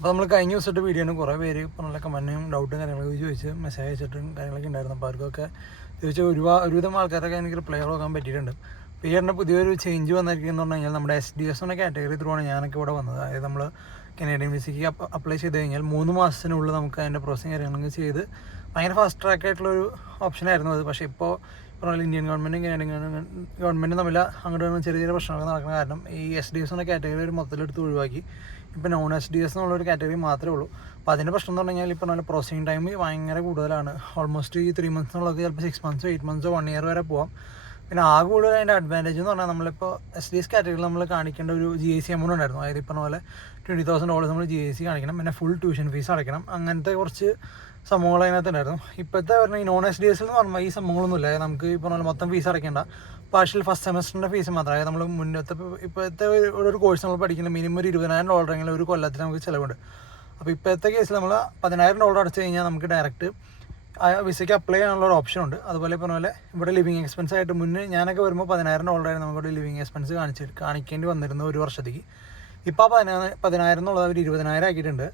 അപ്പോൾ നമ്മൾ കഴിഞ്ഞ ദിവസത്തെ വീഡിയോന് കുറേ പേര് ഇപ്പോൾ നല്ല കമൻറ്റും ഡൗട്ടും കാര്യങ്ങളൊക്കെ ചോദിച്ച് മെസ്സേജ് അയച്ചിട്ടും കാര്യങ്ങളൊക്കെ ഉണ്ടായിരുന്നു. അപ്പോൾ അവർക്കൊക്കെ ചോദിച്ചാൽ ഒരുവിധം ആൾക്കാരൊക്കെ എനിക്ക് റിപ്ലൈ കൊടുക്കാൻ പറ്റിയിട്ടുണ്ട്. അപ്പോൾ ഈ പറഞ്ഞ പുതിയൊരു ചേഞ്ച് വന്നിരിക്കുന്നു പറഞ്ഞു കഴിഞ്ഞാൽ നമ്മുടെ SDS എന്ന കാറ്റഗറി ത്രൂ ആണ് ഞാനൊക്കെ ഇവിടെ വന്നത്. അതായത് നമ്മൾ കനേഡിയൻ വിസയ്ക്ക് അപ്ലൈ ചെയ്ത് കഴിഞ്ഞാൽ 3 മാസത്തിനുള്ളിൽ നമുക്ക് അതിൻ്റെ പ്രോസസ്സിങ് കാര്യങ്ങളൊക്കെ ചെയ്ത് ഭയങ്കര ഫാസ്റ്റ് ട്രാക്ക് ആയിട്ടുള്ളൊരു ഓപ്ഷനായിരുന്നു അത്. പക്ഷേ ഇപ്പോൾ പറഞ്ഞാൽ ഇന്ത്യൻ ഗവൺമെൻറ്റും കനേഡിയൻ ഗവൺമെൻറ്റും തമ്മിൽ അങ്ങോട്ട് ചെറിയ ചെറിയ പ്രശ്നങ്ങൾ നടക്കുന്ന കാരണം ഈ SDS എന്ന കാറ്റഗറി ഒരു മൊത്തത്തിലെടുത്ത് ഒഴിവാക്കി ഇപ്പോൾ നോൺ SDS എന്നുള്ളൊരു കാറ്റഗറി മാത്രമേ ഉള്ളൂ. അപ്പോൾ അതിൻ്റെ പ്രശ്നം എന്ന് പറഞ്ഞു കഴിഞ്ഞാൽ ഇപ്പോൾ നല്ല പ്രോസസ്സിങ് ടൈം ഭയങ്കര കൂടുതലാണ്. ഓൾമോസ്റ്റ് ഈ 3 മന്ത്സ് എന്നുള്ളത് ചിലപ്പോൾ 6 മന്ത്സോ 8 മന്ത്സോ 1 ഇയർ വരെ പോകാം. പിന്നെ ആകെ കൂടുതൽ അതിൻ്റെ അഡ്വാൻറ്റേജ് എന്ന് പറഞ്ഞാൽ നമ്മളിപ്പോൾ SDS കാറ്റഗറിയിൽ നമ്മൾ കാണിക്കേണ്ട ഒരു GIC എമൗണ്ട് ഉണ്ടായിരുന്നു. അതായത് ഇപ്പോൾ പോലെ $20,000 നമ്മൾ GIC കാണിക്കണം, പിന്നെ ഫുൾ ട്യൂഷൻ ഫീസ് അടയ്ക്കണം, അങ്ങനത്തെ കുറച്ച് സംഭവങ്ങൾ അതിനകത്തുണ്ടായിരുന്നു. ഇപ്പോഴത്തെ പറഞ്ഞാൽ ഈ നോൺ SDS എന്ന് പറഞ്ഞാൽ ഈ സംഭവങ്ങളൊന്നുമില്ല. നമുക്ക് ഇപ്പോൾ മൊത്തം ഫീസ് അടയ്ക്കേണ്ട, പാർഷ്യൽ ഫസ്റ്റ് സെമസ്റ്ററിൻ്റെ ഫീസ് മാത്രം. അതായത് നമ്മൾ മുന്നത്തെ ഇപ്പോഴത്തെ ഒരു കോഴ്സ് നമ്മൾ പഠിക്കുന്ന മിനിമം ഒരു $20,000 ഒരു കൊല്ലത്തിൽ നമുക്ക് ചിലവുണ്ട്. അപ്പോൾ ഇപ്പോഴത്തെ കേസിൽ നമ്മൾ $10,000 അടച്ചു കഴിഞ്ഞാൽ നമുക്ക് ഡയറക്റ്റ് ആ വിസയ്ക്ക് അപ്ലൈ ചെയ്യാനുള്ള ഒരു ഓപ്ഷൻ ഉണ്ട്. അതുപോലെ പറഞ്ഞ പോലെ ഇവിടെ ലിവിങ് എക്സ്പെൻസ് ആയിട്ട് മുന്നേ ഞാനൊക്കെ വരുമ്പോൾ $10,000 നമുക്കിവിടെ ലിവിങ് എക്സ്പെൻസ് കാണിക്കേണ്ടി വന്നിരുന്നു ഒരു വർഷത്തേക്ക്. ഇപ്പോൾ ആ 10,000 എന്നുള്ളത് അവർ 20,000 ആക്കിയിട്ടുണ്ട്.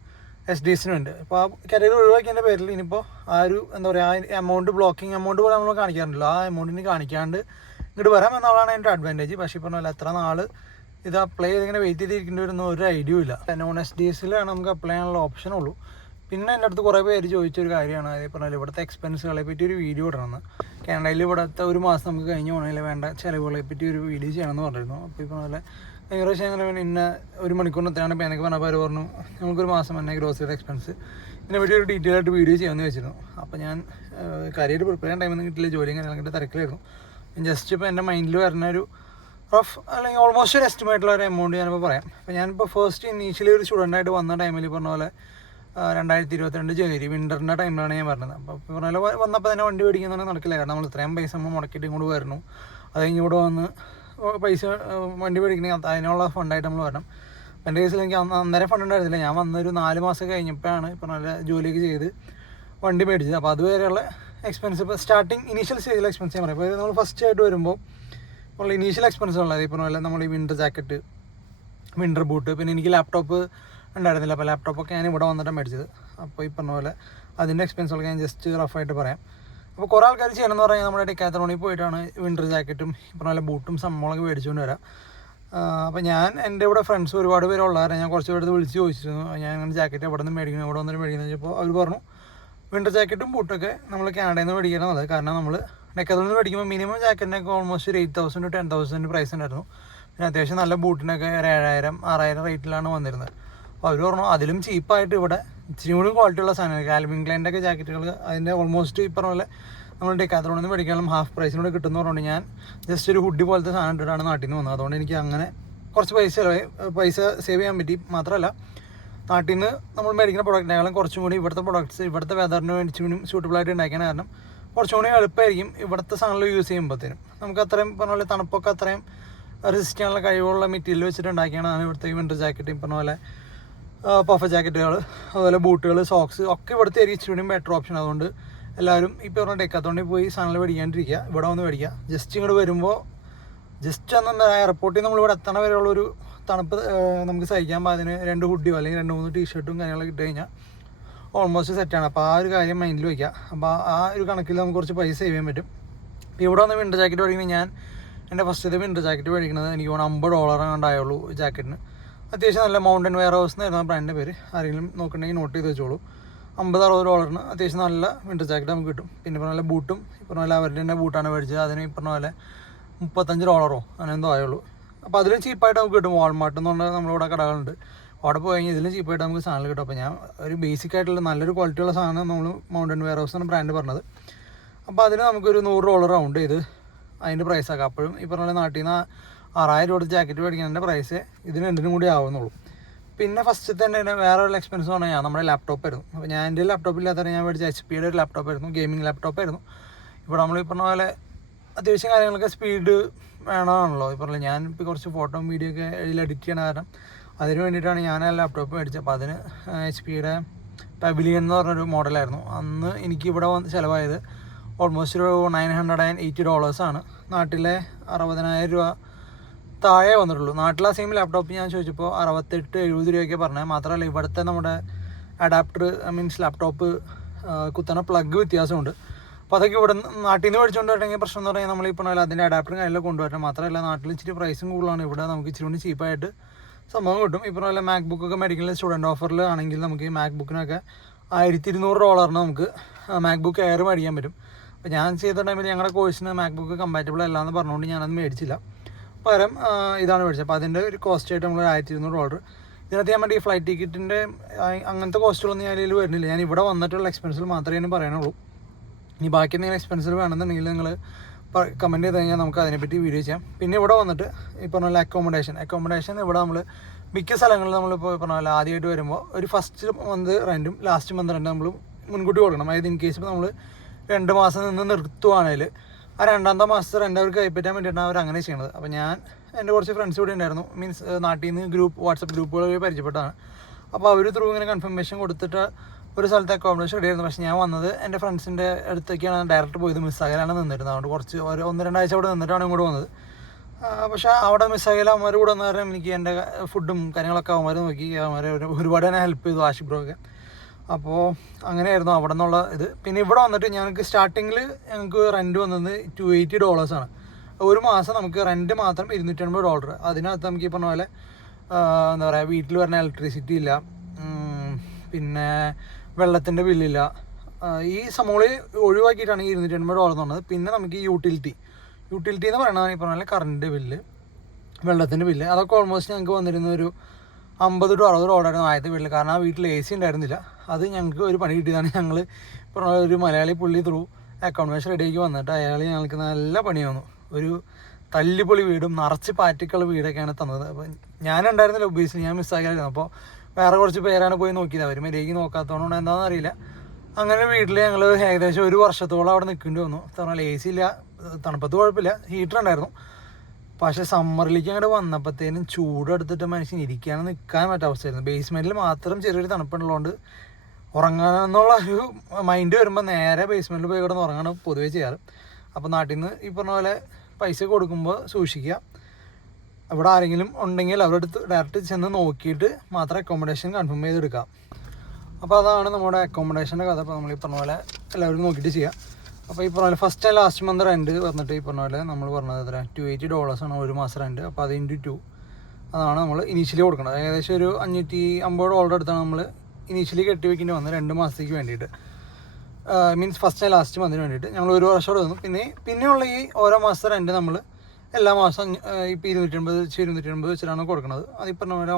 SDS ഉണ്ട്. ഇപ്പോൾ ആ കാറ്റഗറി ഒഴിവാക്കിയതിൻ്റെ പേരിൽ ഇനിയിപ്പോൾ ആ ഒരു എന്താ പറയുക ആ എമൗണ്ട് ബ്ലോക്കിംഗ് എമൗണ്ട് പോലെ നമ്മൾ കാണിക്കാറുണ്ടല്ലോ, ആ എമൗണ്ടിന് കാണിക്കാണ്ട് ഇങ്ങോട്ട് വരാം എന്നുള്ളതാണ് അതിൻ്റെ അഡ്വാൻറ്റേജ്. പക്ഷേ പറഞ്ഞ പോലെ എത്ര നാൾ ഇത് അപ്ലൈ ചെയ്തിങ്ങനെ വെയിറ്റ് ചെയ്തിരിക്കേണ്ടി വരുന്ന ഒരു ഐഡിയ ഇല്ല. നോൺ SDSലാണ് നമുക്ക് അപ്ലൈ ചെയ്യാനുള്ള ഓപ്ഷനുള്ളൂ. പിന്നെ എൻ്റെ അടുത്ത് കുറേ പേര് ചോദിച്ചൊരു കാര്യമാണ്, അതേ പറഞ്ഞാൽ ഇവിടുത്തെ എക്സ്പെൻസുകളെ പറ്റി ഒരു വീഡിയോ ഇടണമെന്ന്. കാനഡയിൽ ഇവിടുത്തെ ഒരു മാസം നമുക്ക് കഴിഞ്ഞ് പോകണമെങ്കിൽ വേണ്ട ചിലവുകളെ പറ്റി ഒരു വീഡിയോ ചെയ്യണമെന്ന് പറഞ്ഞിരുന്നു. അപ്പോൾ ഇപ്പോൾ നല്ല ഏകദേശം അങ്ങനെ ഇന്ന ഒരു മണിക്കൂറിന് എത്രയാണ് ഇപ്പോൾ എനിക്ക് പറഞ്ഞപ്പോൾ അവർ പറഞ്ഞു നമുക്കൊരു മാസം തന്നെ ഗ്രോസറിയുടെ എക്സ്പെൻസ് ഇതിനെ പറ്റി ഒരു ഡീറ്റെയിൽ ആയിട്ട് വീഡിയോ ചെയ്യാമെന്ന് വെച്ചിരുന്നു. അപ്പോൾ ഞാൻ കാര്യമായിട്ട് പ്രിപ്പയർ ചെയ്യാൻ ടൈമൊന്നും കിട്ടില്ല, ജോലിയും കാര്യങ്ങളൊക്കെ തിരക്കിലായിരുന്നു. ജസ്റ്റ് ഇപ്പോൾ എൻ്റെ മൈൻഡിൽ വരുന്ന ഒരു റഫ് അല്ലെങ്കിൽ ഓൾമോസ്റ്റ് ഒരു എസ്റ്റിമേറ്റുള്ള ഒരു എമൗണ്ട് ഞാനിപ്പോൾ പറയാം. അപ്പോൾ ഞാനിപ്പോൾ ഫസ്റ്റ് ഇനീഷ്യലി ഒരു സ്റ്റുഡൻ്റായിട്ട് വന്ന ടൈമിൽ പറഞ്ഞ പോലെ 2022 ജനുവരി വിൻ്ററിൻ്റെ ടൈമിലാണ് ഞാൻ പറഞ്ഞത്. അപ്പോൾ പറഞ്ഞ പോലെ വന്നപ്പോൾ തന്നെ വണ്ടി മേടിക്കുന്നതൊന്നും നടക്കില്ല. കാരണം നമ്മൾ ഇത്രയും പൈസ നമ്മൾ മുടക്കിയിട്ട് ഇങ്ങോട്ട് വരണം, അത് കഴിഞ്ഞ് ഇവിടെ വന്ന് പൈസ വണ്ടി മേടിക്കണമെങ്കിൽ അതിനുള്ള ഫണ്ടായിട്ട് നമ്മൾ വരണം. എൻ്റെ കേസിൽ എനിക്ക് അന്നേരം ഫണ്ട് ഉണ്ടായിരുന്നില്ല. ഞാൻ വന്നൊരു 4 മാസം കഴിഞ്ഞപ്പോഴാണ് ഇപ്പോൾ നല്ല ജോലിയൊക്കെ ചെയ്ത് വണ്ടി മേടിച്ചത്. അപ്പോൾ അതുവരെയുള്ള എക്സ്പെൻസ് ഇപ്പോൾ സ്റ്റാർട്ടിങ് ഇനീഷ്യൽ സ്റ്റേജിലെ എക്സ്പെൻസ് ഞാൻ പറയും. ഇപ്പോൾ നമ്മൾ ഫസ്റ്റ് ആയിട്ട് വരുമ്പോൾ ഉള്ള ഇനീഷ്യൽ എക്സ്പെൻസ് ഉള്ളത് ഇപ്പോൾ നല്ല നമ്മൾ ഈ വിൻ്റർ ജാക്കറ്റ്, വിൻ്റർ ബൂട്ട്, പിന്നെ എനിക്ക് ലാപ്ടോപ്പ് ഉണ്ടായിരുന്നില്ല. അപ്പോൾ ലാപ്ടോപ്പൊക്കെ ഞാൻ ഇവിടെ വന്നിട്ടാണ് മേടിച്ചത്. അപ്പോൾ ഈ പറഞ്ഞ പോലെ അതിൻ്റെ എക്സ്പെൻസുകളൊക്കെ ഞാൻ ജസ്റ്റ് റഫായിട്ട് പറയാം. അപ്പോൾ കുറേ ആൾക്കാർ ചെയ്യണമെന്ന് പറഞ്ഞാൽ നമ്മുടെ ഡെക്കാത്തലോണിൽ പോയിട്ടാണ് വിൻ്റർ ജാക്കറ്റും ഈ പറഞ്ഞ പോലെ ബൂട്ടും സംഭവങ്ങളൊക്കെ മേടിച്ചുകൊണ്ട് വരാം. അപ്പോൾ ഞാൻ എൻ്റെ ഇവിടെ ഫ്രണ്ട്സ് ഒരുപാട് പേരുള്ളവരെ ഞാൻ കുറച്ച് പേര് വിളിച്ച് ചോദിച്ചിരുന്നു, ഞാൻ അങ്ങനെ ജാക്കറ്റ് എവിടെ നിന്ന് മേടിക്കണം, എവിടെ വന്നിട്ട് മേടിക്കുന്നത് വെച്ചപ്പോൾ അവർ പറഞ്ഞു വിൻ്റർ ജാക്കറ്റും ബൂട്ടൊക്കെ നമ്മൾ കാനഡയിൽ നിന്ന് മേടിക്കണമെന്നത്. കാരണം നമ്മൾ ഡെക്കാത്തലോണിൽ നിന്ന് മേടിക്കുമ്പോൾ മിനിമം ജാക്കറ്റിനൊക്കെ ഓൾമോസ്റ്റ് ഒരു 8,000 to 10,000 പ്രൈസ് ഉണ്ടായിരുന്നു. പിന്നെ അത്യാവശ്യം നല്ല ബൂട്ടിനൊക്കെ ഒരു 7,000-6,000 റേറ്റിലാണ് വന്നിരുന്നത്. അപ്പോൾ അവർ പറഞ്ഞു അതിലും ചീപ്പായിട്ട് ഇവിടെ ഇച്ചിരി കൂടി ക്വാളിറ്റിയുള്ള സാധനങ്ങൾ കാൽവിൻ ക്ലൈൻ്റെ ഒക്കെ ജാക്കറ്റുകൾ അതിൻ്റെ ഓൾമോസ്റ്റ് ഈ പറഞ്ഞ പോലെ നമ്മൾ ഡെക്കാത്തലോണിൽ നിന്ന് മേടിക്കാനും ഹാഫ് പ്രൈസിനോട് കിട്ടുമെന്ന് പറഞ്ഞുകൊണ്ട് ഞാൻ ജസ്റ്റ് ഒരു ഹുഡി പോലത്തെ സാധനം ഇട്ടിട്ടാണ് നാട്ടിൽ നിന്ന് വന്നത്. അതുകൊണ്ട് എനിക്ക് അങ്ങനെ കുറച്ച് പൈസ സേവ് ചെയ്യാൻ പറ്റി. മാത്രമല്ല നാട്ടിൽ നിന്ന് നമ്മൾ മേടിക്കുന്ന പ്രൊഡക്റ്റിനേക്കാളും കുറച്ചും കൂടി ഇവിടുത്തെ പ്രൊഡക്ട്സ് ഇവിടുത്തെ വെതറിന് വേണ്ടി സ്യൂട്ടബിളായിട്ട് ഉണ്ടാക്കിയ കാരണം കുറച്ചും കൂടി എളുപ്പമായിരിക്കും ഇവിടുത്തെ സാധനങ്ങൾ യൂസ് ചെയ്യുമ്പോഴത്തേനും. നമുക്ക് അത്രയും പറഞ്ഞ പോലെ തണുപ്പൊക്കെ അത്രയും റെസിസ്റ്റ് ചെയ്യാനുള്ള കഴിവുള്ള മെറ്റീരിയൽ വെച്ചിട്ട് ഉണ്ടാക്കിയാണ് ഇവിടുത്തെ വിൻ്റർ ജാക്കറ്റ്, ഈ പറഞ്ഞ പോലെ പഫ ജാക്കറ്റുകൾ, അതുപോലെ ബൂട്ടുകൾ, സോക്സ് ഒക്കെ ഇവിടുത്തെ ഇച്ചിരി ബെറ്റർ ഓപ്ഷൻ. അതുകൊണ്ട് എല്ലാവരും ഇപ്പോൾ പറഞ്ഞ ഡെക്കാത്തോണ്ടിൽ പോയി സാധനങ്ങൾ മേടിക്കാണ്ടിരിക്കുക, ഇവിടെ വന്ന് മേടിക്കുക. ജസ്റ്റ് ഇങ്ങോട്ട് വരുമ്പോൾ ജസ്റ്റ് അന്ന് എയർപോർട്ടിൽ നമ്മൾ ഇവിടെ എത്തണ വരെയുള്ളൊരു തണുപ്പ് നമുക്ക് സഹിക്കാൻ പാകത്തിന് 2 ഹുഡിയോ അല്ലെങ്കിൽ 2-3 ടീഷർട്ടും കാര്യങ്ങളൊക്കെ ഇട്ട് കഴിഞ്ഞാൽ ഓൾമോസ്റ്റ് സെറ്റാണ്. അപ്പോൾ ആ ഒരു കാര്യം മൈൻഡിൽ വയ്ക്കുക. അപ്പോൾ ആ ഒരു കണക്കിൽ നമുക്ക് കുറച്ച് പൈസ സേവ് ചെയ്യാൻ പറ്റും. ഇവിടെ വന്ന് വിൻ്റർ ജാക്കറ്റ് മേടിക്കുന്നത് ഞാൻ എൻ്റെ ഫസ്റ്റത്തെ വിൻ്റർ ജാക്കറ്റ് മേടിക്കുന്നത് എനിക്ക് $50 ഉണ്ടായുള്ളൂ ജാക്കറ്റിന്. അത്യാവശ്യം നല്ല മൗണ്ടൻ വെയർ ഹൗസ് എന്നായിരുന്നു ബ്രാൻഡിൻ്റെ പേര്. ആരെങ്കിലും നോക്കണമെങ്കിൽ നോട്ട് ചെയ്ത് വെച്ചോളൂ. $50-60 അത്യാവശ്യം നല്ല വിൻ്റർ ജാക്കറ്റ് നമുക്ക് കിട്ടും. പിന്നെ പറഞ്ഞ പോലെ ബൂട്ടും ഈ പറഞ്ഞ പോലെ അവരുടെ തന്നെ ബൂട്ടാണ് മേടിച്ചത്. അതിന് ഈ പറഞ്ഞ പോലെ $35 അങ്ങനെ എന്തോ ആയുള്ളൂ. അപ്പോൾ അതിലും ചീപ്പായിട്ട് നമുക്ക് കിട്ടും. വാൾമാർട്ട് എന്ന് പറഞ്ഞാൽ നമ്മളിവിടെ കടകളുണ്ട്, അവിടെ പോയി കഴിഞ്ഞാൽ ഇതിലും ചീപ്പായിട്ട് നമുക്ക് സാധനങ്ങൾ കിട്ടും. അപ്പോൾ ഞാൻ ഒരു ബേസിക് ആയിട്ടുള്ള നല്ലൊരു ക്വാളിറ്റിയുള്ള സാധനം നമ്മൾ മൗണ്ടൻ വെയർ ഹൗസ് ആണ് ബ്രാൻഡ് പറഞ്ഞത്. അപ്പോൾ അതിന് നമുക്കൊരു $100 റൗണ്ട് ചെയ്ത് അതിൻ്റെ പ്രൈസാക്കാം. അപ്പോഴും ഈ പറഞ്ഞ പോലെ നാട്ടിൽ നിന്ന് $6,000 ജാക്കറ്റ് മേടിക്കുന്നതിൻ്റെ പ്രൈസ് ഇതിന് രണ്ടിനും കൂടി ആവുന്നുള്ളൂ. പിന്നെ ഫസ്റ്റ് തന്നെ വേറെ ഒരു എക്സ്പെൻസ് പറഞ്ഞാൽ ഞാൻ നമ്മുടെ ലാപ്ടോപ്പായിരുന്നു. അപ്പോൾ ഞാൻ എൻ്റെ ലാപ്ടോപ്പില്ലാത്ത ഞാൻ മേടിച്ച HP ഒരു ലാപ്ടോപ്പായിരുന്നു, ഗെയിമിംഗ് ലാപ്ടോപ്പായിരുന്നു. ഇപ്പോൾ നമ്മൾ ഈ പറഞ്ഞ പോലെ അത്യാവശ്യം കാര്യങ്ങളൊക്കെ സ്പീഡ് വേണമാണല്ലോ. ഈ പറഞ്ഞാൽ ഞാൻ ഇപ്പോൾ കുറച്ച് ഫോട്ടോ വീഡിയോ ഒക്കെ ഇതിൽ എഡിറ്റ് ചെയ്യണ കാരണം അതിന് വേണ്ടിയിട്ടാണ് ഞാൻ ആ ലാപ്ടോപ്പ് മേടിച്ചത്. അപ്പോൾ അതിന് HP പവിലിയൻ എന്ന് പറഞ്ഞൊരു മോഡലായിരുന്നു. അന്ന് എനിക്ക് ഇവിടെ വന്ന് ചിലവായത് ഓൾമോസ്റ്റ് ഒരു $980 നാട്ടിലെ 60,000 താഴെ വന്നിട്ടുള്ളൂ. നാട്ടിലെ സെയിം ലാപ്ടോപ്പ് ഞാൻ ചോദിച്ചപ്പോൾ 68-70 രൂപയൊക്കെ പറഞ്ഞത്. മാത്രമല്ല ഇവിടുത്തെ നമ്മുടെ അഡാപ്റ്റർ മീൻസ് ലാപ്ടോപ്പ് കുത്തണ പ്ലഗ് വ്യത്യാസമുണ്ട്. അപ്പോൾ അതൊക്കെ ഇവിടെ നാട്ടിൽ നിന്ന് മേടിച്ചുകൊണ്ട് വരണമെങ്കിൽ പ്രശ്നം എന്ന് പറഞ്ഞാൽ നമ്മൾ ഈ പറഞ്ഞാൽ അതിൻ്റെ അഡാപ്റ്ററും കാര്യമെല്ലാം കൊണ്ടുവരണം. മാത്രമല്ല നാട്ടിൽ ഇച്ചിരി പ്രൈസും കൂടുതലാണ്. ഇവിടെ നമുക്ക് ഇച്ചിരി കൂടി ചീപ്പായിട്ട് സംഭവം കിട്ടും. ഈ പറഞ്ഞ പോലെ മാക്ബുക്കൊക്കെ മേടിക്കുന്ന സ്റ്റുഡൻറ്റ് ഓഫറിൽ ആണെങ്കിൽ നമുക്ക് ഈ മാക്ബുക്കിനൊക്കെ $1200 നമുക്ക് മാക്ബുക്ക് എയർ മേടിക്കാൻ പറ്റും. അപ്പോൾ ഞാൻ ചെയ്ത ടൈമിൽ ഞങ്ങളുടെ കോഴ്സിന് മാക്ബുക്ക് കമ്പാറ്റബിൾ അല്ല എന്ന് പറഞ്ഞുകൊണ്ട് ഞാനത് മേടിച്ചില്ല. പകരം ഇതാണ് മേടിച്ചത്. അപ്പോൾ അതിൻ്റെ ഒരു കോസ്റ്റ് ആയിട്ട് നമ്മൾ $1200. ഇതിനകത്ത് ഞാൻ വേണ്ടി ഈ ഫ്ലൈറ്റ് ടിക്കറ്റിൻ്റെ അങ്ങനത്തെ കോസ്റ്റുകളൊന്നും ഞാൻ ഇതിൽ വരുന്നില്ല. ഞാൻ ഇവിടെ വന്നിട്ടുള്ള എക്സ്പെൻസിൽ മാത്രമേ ഞാൻ പറയാനുള്ളൂ. ഇനി ബാക്കി എന്തെങ്കിലും എക്സ്പെൻസിൽ വേണമെന്നുണ്ടെങ്കിൽ നിങ്ങൾ കമൻറ്റ് ചെയ്ത് കഴിഞ്ഞാൽ നമുക്ക് അതിനെപ്പറ്റി വീഡിയോ ചെയ്യാം. പിന്നെ ഇവിടെ വന്നിട്ട് ഈ പറഞ്ഞ പോലെ അക്കോമഡേഷൻ ഇവിടെ നമ്മൾ മിക്ക സ്ഥലങ്ങളിൽ നമ്മളിപ്പോൾ പറഞ്ഞ പോലെ ആദ്യമായിട്ട് വരുമ്പോൾ ഒരു ഫസ്റ്റ് മന്ത് റെൻറ്റും ലാസ്റ്റ് മന്ത് റെൻറ്റും നമ്മൾ മുൻകൂട്ടി കൊടുക്കണം. അതായത് ഇൻ കേസ് ഇപ്പോൾ നമ്മൾ 2 മാസം നിന്ന് നിർത്തുവാണെങ്കിൽ ആ 2ാമത്തെ മാസത്തെ റെൻ്റ് അവർക്ക് കൈപ്പറ്റാൻ വേണ്ടിയിട്ടാണ് അവർ അങ്ങനെ ചെയ്യുന്നത്. അപ്പോൾ ഞാൻ എൻ്റെ കുറച്ച് ഫ്രണ്ട്സ് കൂടി ഉണ്ടായിരുന്നു. മീൻസ് നാട്ടിൽ നിന്ന് വാട്സപ്പ് ഗ്രൂപ്പുകൾ പരിചയപ്പെട്ടതാണ്. അപ്പോൾ അവർ ത്രൂ ഇങ്ങനെ കൺഫർമേഷൻ കൊടുത്തിട്ട് ഒരു സ്ഥലത്ത് അക്കോമഡേഷൻ റെഡി ആയിരുന്നു. പക്ഷേ ഞാൻ വന്നത് എൻ്റെ ഫ്രണ്ട്സിൻ്റെ അടുത്തേക്കാണ് ഡയറക്റ്റ് പോയത്. മിസ്സാകലാണ് നിന്നിരുന്നത്. അതുകൊണ്ട് കുറച്ച് 1-2 ആഴ്ച അവിടെ നിന്നിട്ടാണ് ഇങ്ങോട്ട് വന്നത്. പക്ഷേ അവിടെ മിസ്സാകല അവന്മാർ കൂടെ വന്ന കാരണം എനിക്ക് എൻ്റെ ഫുഡും കാര്യങ്ങളൊക്കെ അവന്മാർ നോക്കി. അവന്മാർ ഒരുപാട് തന്നെ ഹെൽപ്പ് ചെയ്തു, ആഷിഖ് ബ്രോ ഒക്കെ. അപ്പോൾ അങ്ങനെയായിരുന്നു അവിടെ നിന്നുള്ള ഇത്. പിന്നെ ഇവിടെ വന്നിട്ട് ഞങ്ങൾക്ക് സ്റ്റാർട്ടിങ്ങിൽ ഞങ്ങൾക്ക് റെൻറ്റ് വന്നത് $280 ഒരു മാസം. നമുക്ക് റെൻറ്റ് മാത്രം $250. അതിനകത്ത് നമുക്ക് ഈ പറഞ്ഞ പോലെ എന്താ പറയുക, വീട്ടിൽ വരുന്ന ഇലക്ട്രിസിറ്റി ഇല്ല, പിന്നെ വെള്ളത്തിൻ്റെ ബില്ലില്ല. ഈ സംഭവങ്ങൾ ഒഴിവാക്കിയിട്ടാണ് ഈ $250 എന്ന് പറഞ്ഞത്. പിന്നെ നമുക്ക് ഈ യൂട്ടിലിറ്റി എന്ന് പറയുന്നത് ഈ പറഞ്ഞ കറണ്ട് ബില്ല്, വെള്ളത്തിൻ്റെ ബില്ല്, അതൊക്കെ ഓൾമോസ്റ്റ് ഞങ്ങൾക്ക് വന്നിരുന്ന ഒരു $50-60 ആയിരുന്നു ആദ്യത്തെ വീട്ടിൽ. കാരണം ആ വീട്ടിൽ AC ഉണ്ടായിരുന്നില്ല. അത് ഞങ്ങൾക്ക് ഒരു പണി കിട്ടിയതാണ്. ഞങ്ങൾ പറഞ്ഞ ഒരു മലയാളി പുള്ളി ത്രൂ അക്കോമഡേഷൻ റെഡിയാക്കി വന്നിട്ട് അയാൾ ഞങ്ങൾക്ക് നല്ല പണി വന്നു. ഒരു തല്ലിപ്പൊളി വീടും നിറച്ച് പാറ്റിക്കുള്ള വീടൊക്കെയാണ് തന്നത്. അപ്പോൾ ഞാനുണ്ടായിരുന്നില്ല ഒബീസിൽ, ഞാൻ മിസ്സാക്കിയായിരുന്നു. അപ്പോൾ വേറെ കുറച്ച് പേരാണ് പോയി നോക്കിയത്. അവർ മര്യാദയ്ക്ക് നോക്കാത്തതുകൊണ്ട് എന്താണെന്ന് അറിയില്ല. അങ്ങനെ വീട്ടിൽ ഞങ്ങൾ ഏകദേശം 1 വർഷത്തോളം അവിടെ നിൽക്കേണ്ടി വന്നു. പറഞ്ഞാൽ AC ഇല്ല, തണുപ്പത്ത് കുഴപ്പമില്ല, ഹീറ്റർ ഉണ്ടായിരുന്നു. പക്ഷേ സമ്മറിലേക്ക് അങ്ങോട്ട് വന്നപ്പോഴത്തേനും ചൂടെടുത്തിട്ട് മനുഷ്യൻ ഇരിക്കാൻ നിൽക്കാൻ പറ്റാത്ത അവസ്ഥയായിരുന്നു. ബേസ്മെൻറ്റിൽ മാത്രം ചെറിയൊരു തണുപ്പുള്ളതുകൊണ്ട് ഉറങ്ങാനെന്നുള്ള ഒരു മൈൻഡ് വരുമ്പോൾ നേരെ ബേസ്മെൻറ്റിൽ പോയി കിടന്ന് ഉറങ്ങാണ് പൊതുവേ ചെയ്യാറ്. അപ്പോൾ നാട്ടിൽ നിന്ന് ഈ പറഞ്ഞ പോലെ പൈസ കൊടുക്കുമ്പോൾ സൂക്ഷിക്കുക. ഇവിടെ ആരെങ്കിലും ഉണ്ടെങ്കിൽ അവരുടെ അടുത്ത് ഡയറക്റ്റ് ചെന്ന് നോക്കിയിട്ട് മാത്രം അക്കോമഡേഷൻ കൺഫേം ചെയ്തെടുക്കുക. അപ്പോൾ അതാണ് നമ്മുടെ അക്കോമഡേഷൻ്റെ കഥ. അപ്പോൾ നമ്മൾ ഈ പറഞ്ഞ പോലെ എല്ലാവരും നോക്കിയിട്ട് ചെയ്യുക. അപ്പോൾ ഈ പറഞ്ഞ പോലെ first and last month rent വന്നിട്ട് ഈ പറഞ്ഞ പോലെ നമ്മൾ പറഞ്ഞത് എത്ര $280 ഒരു മാസം റെൻറ്റ്. അപ്പോൾ അത് × 2 അതാണ് നമ്മൾ ഇനീഷ്യലി കൊടുക്കുന്നത്. ഏകദേശം ഒരു $550 അടുത്താണ് നമ്മൾ ഇനീഷ്യലി കെട്ടി വയ്ക്കേണ്ടി വന്നത് 2 മാസത്തേക്ക് വേണ്ടിയിട്ട്. മീൻസ് ഫസ്റ്റ് ആൻഡ് ലാസ്റ്റ് മന്തിന് വേണ്ടിയിട്ട് ഞങ്ങൾ 1 വർഷം തന്നു. പിന്നെയുള്ള ഈ ഓരോ മാസത്തെ റെൻറ്റ് നമ്മൾ എല്ലാ മാസം ഇപ്പോൾ 280 വെച്ചിട്ടാണ് കൊടുക്കുന്നത്. അത് ഈ പറഞ്ഞ പോലെ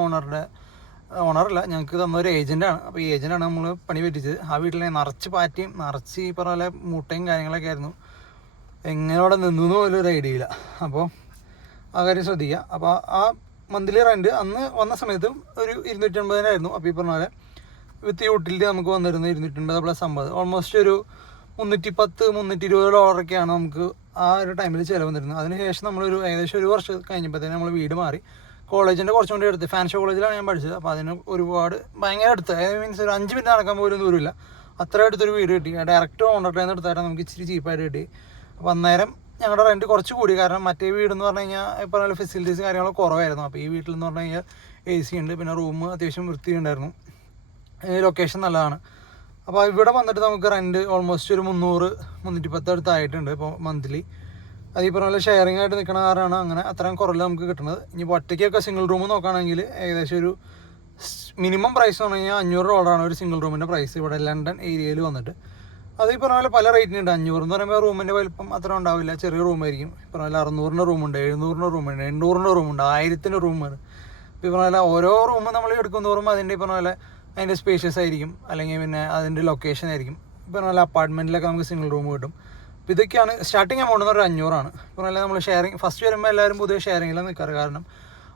ഓണറല്ല, ഞങ്ങൾക്ക് തന്ന ഒരു ഏജൻറ്റാണ്. അപ്പോൾ ഈ ഏജൻറ്റാണ് നമ്മൾ പണി പറ്റിച്ചത്. ആ വീട്ടിലെ നിറച്ച് പാറ്റിയും നിറച്ച് ഈ പറഞ്ഞ പോലെ മുട്ടയും കാര്യങ്ങളൊക്കെ ആയിരുന്നു. എങ്ങനെ അവിടെ നിന്നു പോലും ഒരു ഐഡിയ ഇല്ല. അപ്പോൾ ആ കാര്യം ശ്രദ്ധിക്കുക. അപ്പോൾ ആ മന്ത്ലി റെൻറ്റ് അന്ന് വന്ന സമയത്തും ഒരു 280 അപ്പോൾ ഈ പറഞ്ഞ പോലെ വിത്ത് യൂട്ടിലിറ്റി നമുക്ക് വന്നിരുന്നത് 280 + 50 ഓൾമോസ്റ്റ് ഒരു $310-320 നമുക്ക് ആ ഒരു ടൈമിൽ ചിലവ് വന്നിരുന്നത്. അതിനുശേഷം നമ്മളൊരു ഏകദേശം 1 വർഷം കഴിഞ്ഞപ്പോഴത്തേനും നമ്മൾ വീട് മാറി. കോളേജിൻ്റെ കുറച്ചും കൂടി അടുത്ത് ഫാൻഷോ കോളേജിലാണ് ഞാൻ പഠിച്ചത്. അപ്പോൾ അതിന് ഒരുപാട് ഭയങ്കര അടുത്ത്, മീൻസ് ഒരു 5 മിനിറ്റ് നടക്കാൻ പോലും ദൂരമില്ല, അത്ര അടുത്തൊരു വീട് കിട്ടി. ഡയറക്റ്റ് ഓണറിൻ്റെ നിന്ന് എടുത്താലും നമുക്ക് ഇച്ചിരി ചീപ്പായിട്ട് കിട്ടി. അപ്പോൾ അന്നേരം ഞങ്ങളുടെ റെൻറ്റ് കുറച്ച് കൂടി. കാരണം മറ്റേ വീടെന്ന് പറഞ്ഞു കഴിഞ്ഞാൽ ഇപ്പോൾ നല്ല ഫെസിലിറ്റീസ് കാര്യങ്ങളൊക്കെ കുറവായിരുന്നു. അപ്പോൾ ഈ വീട്ടിലെന്ന് പറഞ്ഞു കഴിഞ്ഞാൽ AC ഉണ്ട്, പിന്നെ റൂം അത്യാവശ്യം വൃത്തിയുണ്ടായിരുന്നു, ലൊക്കേഷൻ നല്ലതാണ്. അപ്പോൾ ഇവിടെ വന്നിട്ട് നമുക്ക് റെൻറ്റ് ഓൾമോസ്റ്റ് ഒരു 300-310 അടുത്തായിട്ടുണ്ട് ഇപ്പോൾ മന്ത്ലി. അത് ഈ പറഞ്ഞ പോലെ ഷെയറിംഗ് ആയിട്ട് നിൽക്കുന്ന കാരണമാണ് അങ്ങനെ അത്രയും കുറവില്ല നമുക്ക് കിട്ടുന്നത്. ഇനി ഒറ്റയ്ക്കൊക്കെ സിംഗിൾ റൂം നോക്കുകയാണെങ്കിൽ ഏകദേശം ഒരു മിനിമം പ്രൈസ് എന്ന് പറഞ്ഞു കഴിഞ്ഞാൽ $500 ഒരു സിംഗിൾ റൂമിൻ്റെ പ്രൈസ് ഇവിടെ ലണ്ടൻ ഏരിയയിൽ വന്നിട്ട്. അത് ഈ പറഞ്ഞ പോലെ പല റേറ്റിനുണ്ട്. 500 എന്ന് പറയുമ്പോൾ റൂമിൻ്റെ വലിപ്പം അത്ര ഉണ്ടാവില്ല, ചെറിയ റൂമായിരിക്കും. ഈ പറഞ്ഞ പോലെ 600-ൻ്റെ റൂമുണ്ട്, 700-ൻ്റെ റൂമുണ്ട്, 800-ൻ്റെ റൂമുണ്ട്, 1000-ൻ്റെ റൂമാണ്. ഇപ്പോൾ ഈ പറഞ്ഞ പോലെ ഓരോ റൂമും നമ്മൾ എടുക്കും തോറും അതിൻ്റെ ഈ പറഞ്ഞ പോലെ അതിൻ്റെ സ്പേഷ്യസ് ആയിരിക്കും, അല്ലെങ്കിൽ പിന്നെ അതിൻ്റെ ലൊക്കേഷൻ ആയിരിക്കും. ഇപ്പോൾ നല്ല അപ്പാർട്ട്മെൻറ്റിലൊക്കെ നമുക്ക് സിംഗിൾ റൂം കിട്ടും. അപ്പോൾ ഇതൊക്കെയാണ് സ്റ്റാർട്ടിങ് എമൗണ്ട് എന്ന് പറഞ്ഞാൽ 500 ഇപ്പോൾ നല്ല നമ്മൾ ഷെയറിങ് ഫസ്റ്റ് വരുമ്പോൾ എല്ലാവരും പൊതുവെ ഷെയറിങ്ങിലാണ് നിൽക്കാറ്. കാരണം